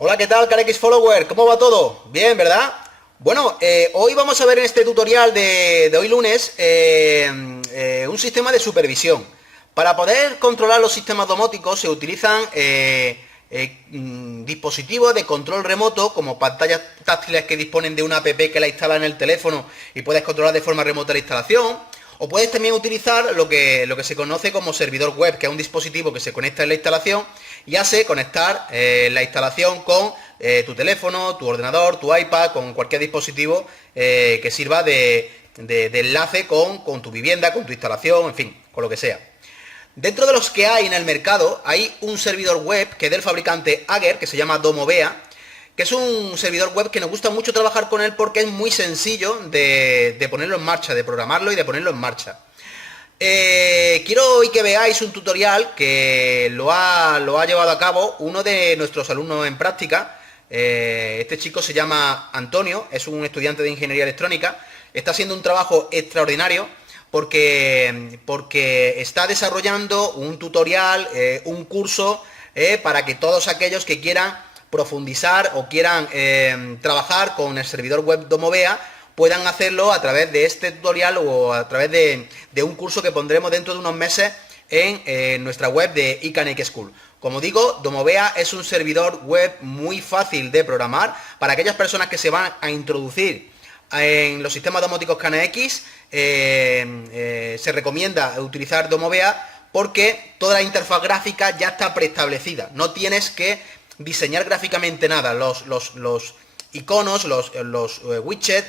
Hola, ¿qué tal, CareX Follower? ¿Cómo va todo? Bien, ¿verdad? Bueno, hoy vamos a ver en este tutorial de hoy lunes un sistema de supervisión. Para poder controlar los sistemas domóticos se utilizan dispositivos de control remoto como pantallas táctiles que disponen de una app que la instala en el teléfono y puedes controlar de forma remota la instalación. O puedes también utilizar lo que se conoce como servidor web, que es un dispositivo que se conecta en la instalación y hace conectar la instalación con tu teléfono, tu ordenador, tu iPad, con cualquier dispositivo que sirva de enlace con tu vivienda, con tu instalación, en fin, con lo que sea. Dentro de los que hay en el mercado, hay un servidor web que es del fabricante Agger, que se llama Domovea, que es un servidor web que nos gusta mucho trabajar con él porque es muy sencillo de ponerlo en marcha, de programarlo y de ponerlo en marcha. Quiero hoy que veáis un tutorial que lo ha llevado a cabo uno de nuestros alumnos en práctica. Este chico se llama Antonio, es un estudiante de ingeniería electrónica. Está haciendo un trabajo extraordinario porque está desarrollando un tutorial, un curso para que todos aquellos que quieran profundizar o quieran trabajar con el servidor web Domovea puedan hacerlo a través de este tutorial o a través de un curso que pondremos dentro de unos meses en nuestra web de iCanex School. Como digo, Domovea es un servidor web muy fácil de programar para aquellas personas que se van a introducir en los sistemas domóticos CaneX. Se recomienda utilizar Domovea porque toda la interfaz gráfica ya está preestablecida. No tienes que diseñar gráficamente nada. Los iconos, los widgets,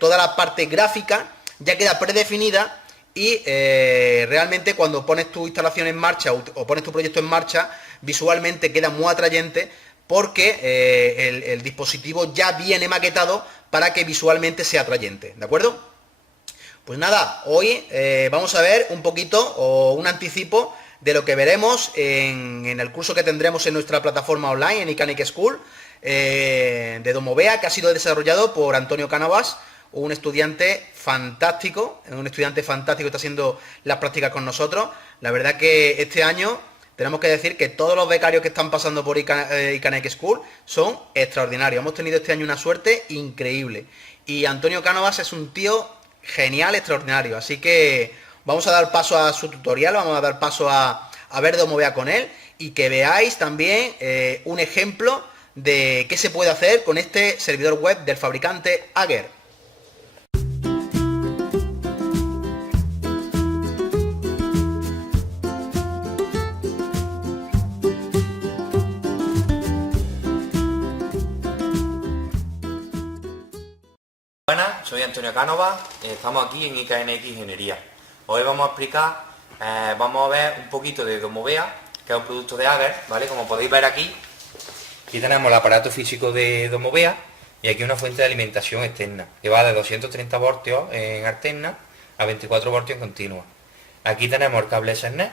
toda la parte gráfica ya queda predefinida y realmente cuando pones tu instalación en marcha o pones tu proyecto en marcha, visualmente queda muy atrayente porque el dispositivo ya viene maquetado para que visualmente sea atrayente, ¿de acuerdo? Pues nada, hoy vamos a ver un poquito o un anticipo de lo que veremos en el curso que tendremos en nuestra plataforma online, en iCanex School, de Domovea, que ha sido desarrollado por Antonio Cánovas, un estudiante fantástico, que está haciendo las prácticas con nosotros. La verdad que este año tenemos que decir que todos los becarios que están pasando por iCanex School son extraordinarios. Hemos tenido este año una suerte increíble. Y Antonio Cánovas es un tío genial, extraordinario. Así que vamos a dar paso a su tutorial, vamos a dar paso a ver Domovea con él y que veáis también un ejemplo de qué se puede hacer con este servidor web del fabricante Agger. Buenas, soy Antonio Cánovas, estamos aquí en iCanex Ingeniería. Hoy vamos a explicar, vamos a ver un poquito de Domovea, que es un producto de Agger, ¿vale? Como podéis ver aquí tenemos el aparato físico de Domovea y aquí una fuente de alimentación externa, que va de 230 voltios en alterna a 24 voltios en continua. Aquí tenemos el cable Ethernet,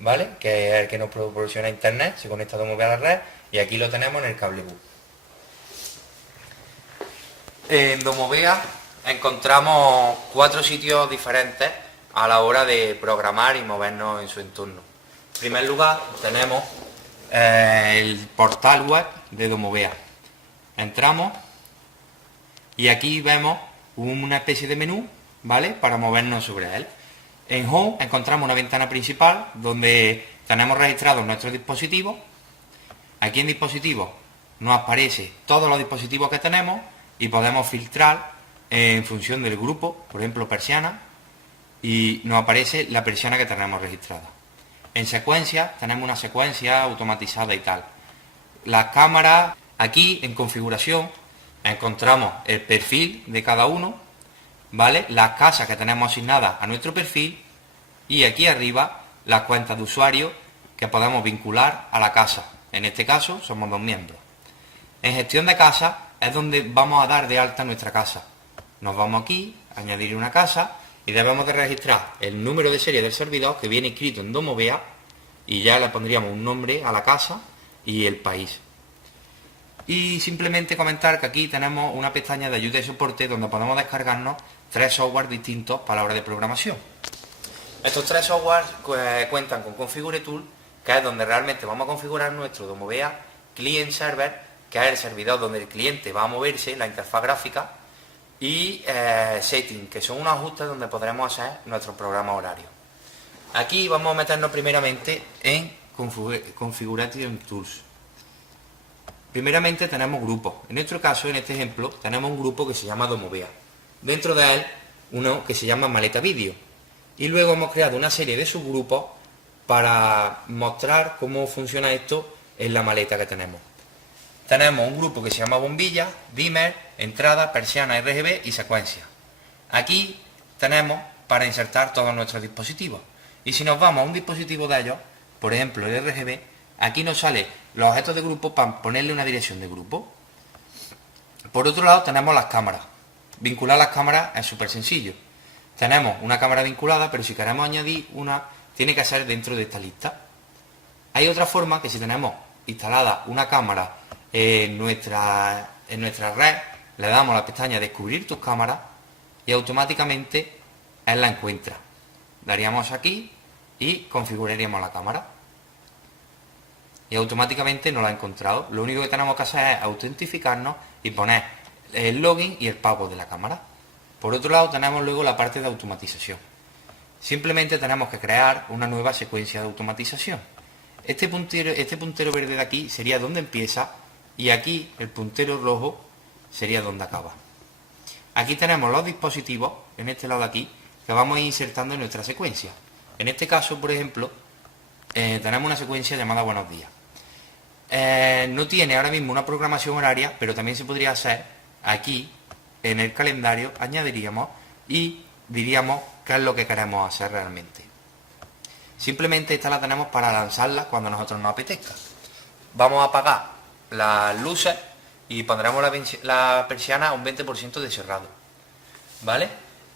¿vale? Que es el que nos proporciona internet, se conecta Domovea a la red y aquí lo tenemos en el cable bus. En Domovea encontramos 4 sitios diferentes a la hora de programar y movernos en su entorno. En primer lugar tenemos el portal web de Domovea. Entramos y aquí vemos una especie de menú, ¿vale? Para movernos sobre él. En Home encontramos una ventana principal donde tenemos registrados nuestros dispositivos. Aquí en dispositivos nos aparece todos los dispositivos que tenemos y podemos filtrar en función del grupo, por ejemplo persiana, y nos aparece la persiana que tenemos registrada. En secuencia, tenemos una secuencia automatizada y tal. Las cámaras, aquí en configuración, encontramos el perfil de cada uno, ¿vale? Las casas que tenemos asignadas a nuestro perfil y aquí arriba las cuentas de usuario que podemos vincular a la casa. En este caso, somos 2 miembros. En gestión de casa es donde vamos a dar de alta nuestra casa. Nos vamos aquí, añadir una casa y debemos de registrar el número de serie del servidor que viene inscrito en Domovea y ya le pondríamos un nombre a la casa y el país. Y simplemente comentar que aquí tenemos una pestaña de ayuda y soporte donde podemos descargarnos 3 software distintos para la hora de programación. Estos 3 software cuentan con Configure Tool, que es donde realmente vamos a configurar nuestro Domovea client server, que es el servidor donde el cliente va a moverse, la interfaz gráfica, y setting, que son unos ajustes donde podremos hacer nuestro programa horario. Aquí vamos a meternos primeramente en Configuration Tools. Primeramente tenemos grupos. En nuestro caso, en este ejemplo, tenemos un grupo que se llama Domovea. Dentro de él, uno que se llama Maleta Vídeo. Y luego hemos creado una serie de subgrupos para mostrar cómo funciona esto en la maleta que tenemos. Tenemos un grupo que se llama Bombilla, Dimmer, Entrada, Persiana, RGB y Secuencia. Aquí tenemos para insertar todos nuestros dispositivos. Y si nos vamos a un dispositivo de ellos, por ejemplo el RGB, aquí nos sale los objetos de grupo para ponerle una dirección de grupo. Por otro lado tenemos las cámaras. Vincular las cámaras es súper sencillo. Tenemos una cámara vinculada, pero si queremos añadir una, tiene que ser dentro de esta lista. Hay otra forma que si tenemos instalada una cámara en nuestra red, le damos a la pestaña Descubrir tus cámaras y automáticamente él la encuentra. Daríamos aquí y configuraríamos la cámara. Y automáticamente nos la ha encontrado. Lo único que tenemos que hacer es autentificarnos y poner el login y el password de la cámara. Por otro lado tenemos luego la parte de automatización. Simplemente tenemos que crear una nueva secuencia de automatización. Este puntero verde de aquí sería donde empieza y aquí el puntero rojo sería donde acaba. Aquí tenemos los dispositivos, en este lado de aquí, que vamos a ir insertando en nuestra secuencia. En este caso, por ejemplo, tenemos una secuencia llamada Buenos días. No tiene ahora mismo una programación horaria, pero también se podría hacer aquí, en el calendario, añadiríamos y diríamos qué es lo que queremos hacer realmente. Simplemente esta la tenemos para lanzarla cuando a nosotros nos apetezca. Vamos a apagar las luces y pondremos la persiana a un 20% de cerrado. ¿Vale?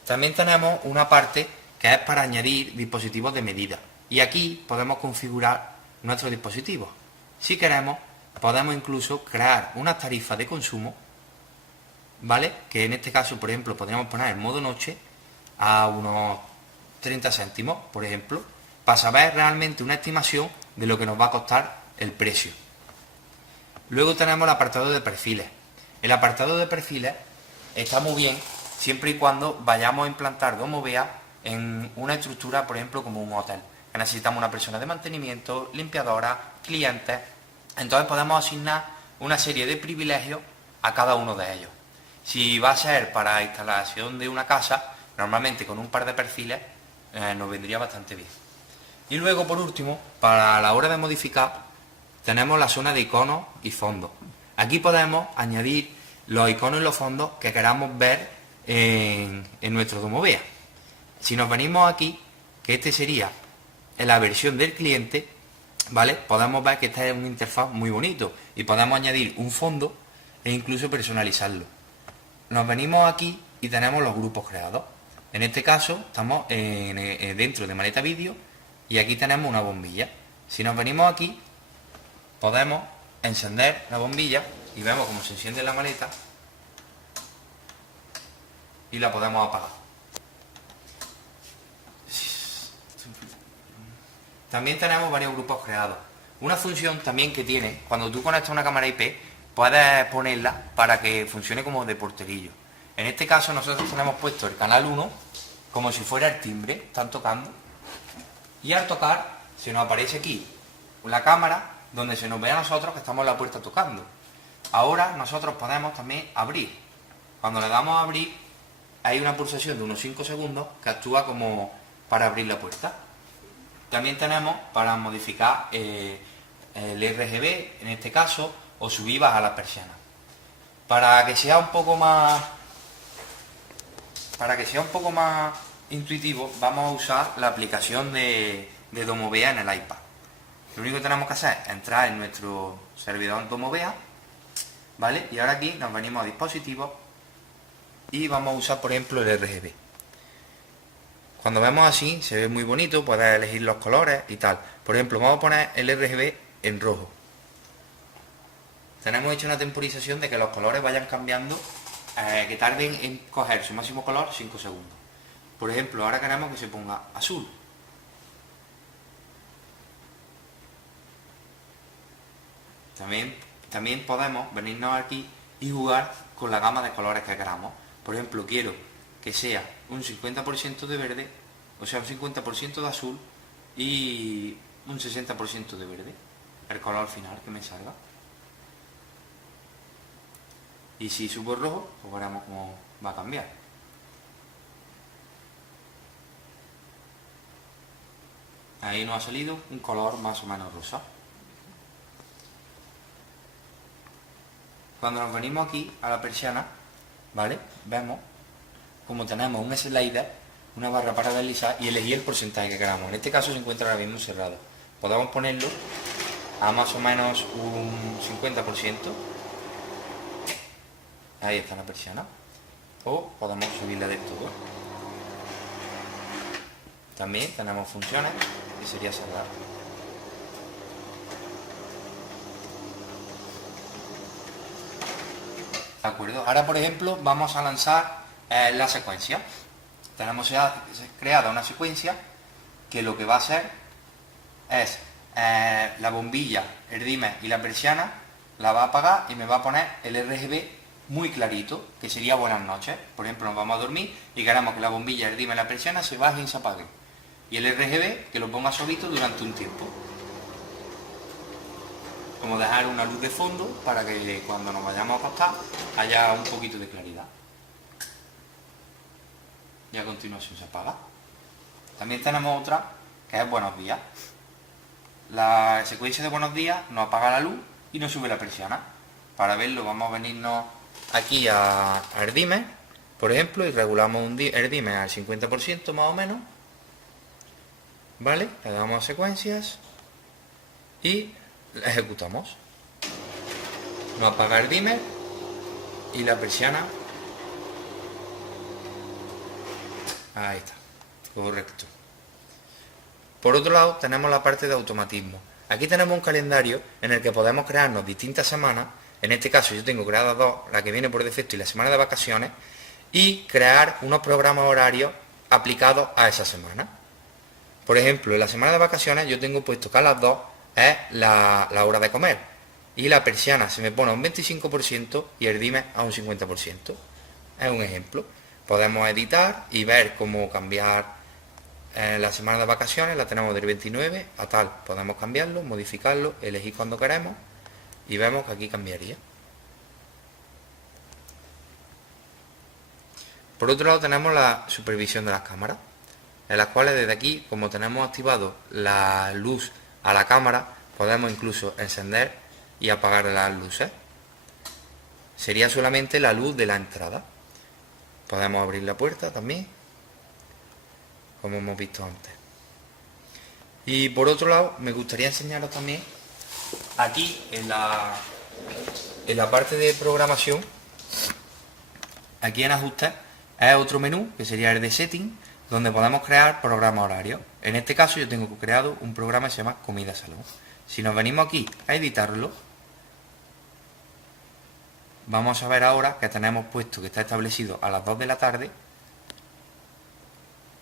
También tenemos una parte que es para añadir dispositivos de medida. Y aquí podemos configurar nuestros dispositivos. Si queremos, podemos incluso crear unas tarifas de consumo, ¿vale? Que en este caso, por ejemplo, podríamos poner en modo noche a unos 30 céntimos, por ejemplo, para saber realmente una estimación de lo que nos va a costar el precio. Luego tenemos el apartado de perfiles. El apartado de perfiles está muy bien siempre y cuando vayamos a implantar Domovea en una estructura, por ejemplo, como un hotel. Que necesitamos una persona de mantenimiento, limpiadora, clientes. Entonces podemos asignar una serie de privilegios a cada uno de ellos. Si va a ser para instalación de una casa, normalmente con un par de perfiles nos vendría bastante bien. Y luego, por último, para la hora de modificar, tenemos la zona de iconos y fondos. Aquí podemos añadir los iconos y los fondos que queramos ver en nuestro Domovea. Si nos venimos aquí, que este sería en la versión del cliente, ¿vale? Podemos ver que esta es una interfaz muy bonito y podemos añadir un fondo e incluso personalizarlo. Nos venimos aquí y tenemos los grupos creados. En este caso estamos dentro de Maleta Vídeo y aquí tenemos una bombilla. Si nos venimos aquí, podemos encender la bombilla y vemos cómo se enciende la maleta y la podemos apagar. También tenemos varios grupos creados. Una función también que tiene, cuando tú conectas una cámara IP, puedes ponerla para que funcione como de porterillo. En este caso nosotros tenemos puesto el canal 1 como si fuera el timbre, están tocando. Y al tocar se nos aparece aquí la cámara donde se nos ve a nosotros que estamos en la puerta tocando. Ahora nosotros podemos también abrir. Cuando le damos a abrir hay una pulsación de unos 5 segundos que actúa como para abrir la puerta. También tenemos para modificar el RGB, en este caso, o subir y bajar la persiana. Para que sea un poco más intuitivo, vamos a usar la aplicación de Domovea en el iPad. Lo único que tenemos que hacer es entrar en nuestro servidor Domovea, ¿vale? Y ahora aquí nos venimos a dispositivos y vamos a usar, por ejemplo, el RGB. Cuando vemos así, se ve muy bonito, puedes elegir los colores y tal. Por ejemplo, vamos a poner el RGB en rojo. Tenemos hecho una temporización de que los colores vayan cambiando, que tarden en coger su máximo color 5 segundos. Por ejemplo, ahora queremos que se ponga azul. También podemos venirnos aquí y jugar con la gama de colores que queramos. Por ejemplo, quiero que sea un 50% de verde, o sea, un 50% de azul y un 60% de verde, el color final que me salga. Y si subo rojo, pues veremos cómo va a cambiar. Ahí nos ha salido un color más o menos rosa. Cuando nos venimos aquí a la persiana, ¿vale? Vemos como tenemos un slider, una barra para deslizar y elegir el porcentaje que queramos. En este caso se encuentra ahora mismo cerrado. Podemos ponerlo a más o menos un 50%. Ahí está la persiana. O podemos subirla del todo. También tenemos funciones que sería cerrar. ¿De acuerdo? Ahora, por ejemplo, vamos a lanzar la secuencia. Tenemos ya creada una secuencia que lo que va a hacer es la bombilla, el dimmer y la persiana la va a apagar y me va a poner el RGB muy clarito, que sería buenas noches. Por ejemplo, nos vamos a dormir y queremos que la bombilla, el dimmer y la persiana se bajen y se apaguen. Y el RGB que lo ponga solito durante un tiempo. Como dejar una luz de fondo para que cuando nos vayamos a acostar haya un poquito de claridad. Y a continuación se apaga. También tenemos otra que es buenos días. La secuencia de buenos días nos apaga la luz y nos sube la persiana. Para verlo vamos a venirnos aquí a dimmer, por ejemplo, y regulamos el dimmer al 50% más o menos. ¿Vale? Le damos a secuencias y la ejecutamos. Nos apaga el dimmer y la persiana. Ahí está, correcto. Por otro lado tenemos la parte de automatismo. Aquí tenemos un calendario en el que podemos crearnos distintas semanas. En este caso yo tengo creadas dos, la que viene por defecto y la semana de vacaciones, y crear unos programas horarios aplicados a esa semana. Por ejemplo, en la semana de vacaciones yo tengo puesto que a las 2 es la hora de comer y la persiana se me pone a un 25% y el dimmer a un 50%. Es un ejemplo. Podemos editar y ver cómo cambiar la semana de vacaciones. La tenemos del 29 a tal. Podemos cambiarlo, modificarlo, elegir cuando queremos y vemos que aquí cambiaría. Por otro lado tenemos la supervisión de las cámaras, en las cuales desde aquí, como tenemos activado la luz a la cámara, podemos incluso encender y apagar las luces. Sería solamente la luz de la entrada. Podemos abrir la puerta también, como hemos visto antes. Y por otro lado, me gustaría enseñaros también, aquí en la parte de programación, aquí en ajustes, es otro menú, que sería el de setting, donde podemos crear programas horarios. En este caso yo tengo creado un programa que se llama Comida Salón. Si nos venimos aquí a editarlo, vamos a ver ahora que tenemos puesto que está establecido a las 2 de la tarde.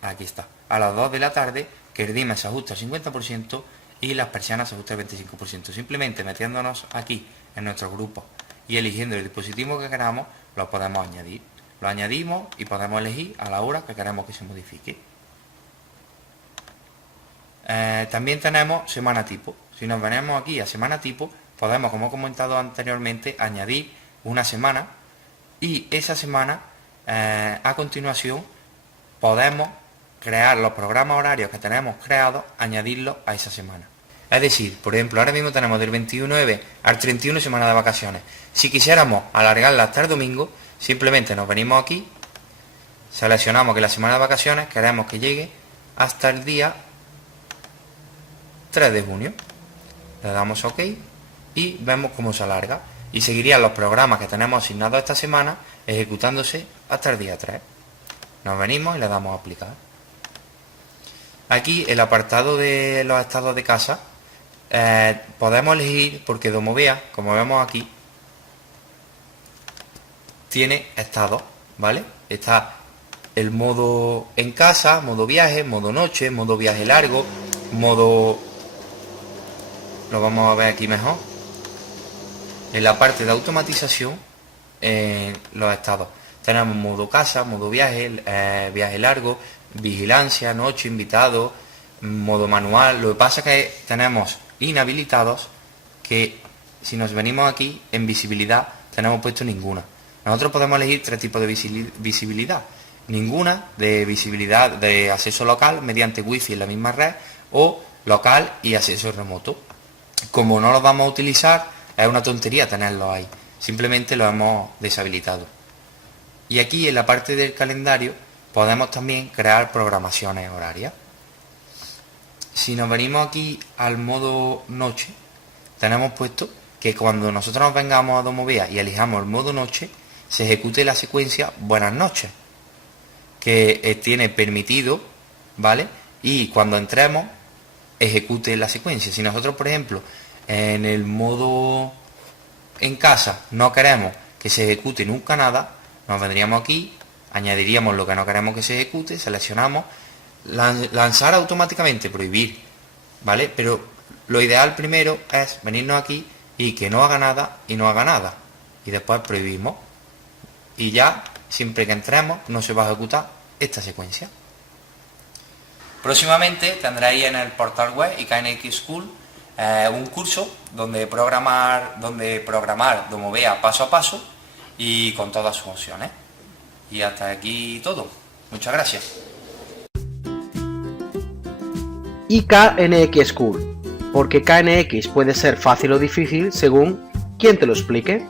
Aquí está, a las 2 de la tarde, que el dimmer se ajusta al 50% y las persianas se ajustan al 25%. Simplemente metiéndonos aquí en nuestro grupo y eligiendo el dispositivo que queramos, lo podemos añadir. Lo añadimos y podemos elegir a la hora que queremos que se modifique. También tenemos semana tipo. Si nos venimos aquí a semana tipo, podemos, como he comentado anteriormente, añadir una semana y esa semana, a continuación, podemos crear los programas horarios que tenemos creados, añadirlos a esa semana. Es decir, por ejemplo, ahora mismo tenemos del 29 al 31 semana de vacaciones. Si quisiéramos alargarla hasta el domingo, simplemente nos venimos aquí, seleccionamos que la semana de vacaciones queremos que llegue hasta el día 3 de junio. Le damos OK y vemos cómo se alarga. Y seguirían los programas que tenemos asignados esta semana ejecutándose hasta el día 3. Nos venimos y le damos a aplicar. Aquí el apartado de los estados de casa, podemos elegir, porque Domovea, como vemos aquí, tiene estados, ¿vale? Está el modo en casa, modo viaje, modo noche, modo viaje largo, modo... Lo vamos a ver aquí mejor. En la parte de automatización, los estados. Tenemos modo casa, modo viaje, viaje largo, vigilancia, noche, invitado, modo manual. Lo que pasa es que tenemos inhabilitados que si nos venimos aquí en visibilidad tenemos puesto ninguna. Nosotros podemos elegir 3 tipos de visibilidad. Ninguna de visibilidad de acceso local mediante wifi en la misma red o local y acceso remoto. Como no los vamos a utilizar, es una tontería tenerlos ahí. Simplemente los hemos deshabilitado. Y aquí en la parte del calendario podemos también crear programaciones horarias. Si nos venimos aquí al modo noche, tenemos puesto que cuando nosotros nos vengamos a Domovea y elijamos el modo noche, se ejecute la secuencia buenas noches, que tiene permitido, ¿vale? Y cuando entremos, ejecute la secuencia. Si nosotros, por ejemplo, en el modo en casa no queremos que se ejecute nunca nada, nos vendríamos aquí, añadiríamos lo que no queremos que se ejecute, seleccionamos, lanzar automáticamente, prohibir, ¿vale? Pero lo ideal primero es venirnos aquí y que no haga nada y no haga nada. Y después prohibimos. Y ya, siempre que entremos, no se va a ejecutar esta secuencia. Próximamente tendréis en el portal web IKNX School un curso donde programar Domovea paso a paso y con todas sus opciones. Y hasta aquí todo. Muchas gracias. IKNX School, porque KNX puede ser fácil o difícil según quien te lo explique.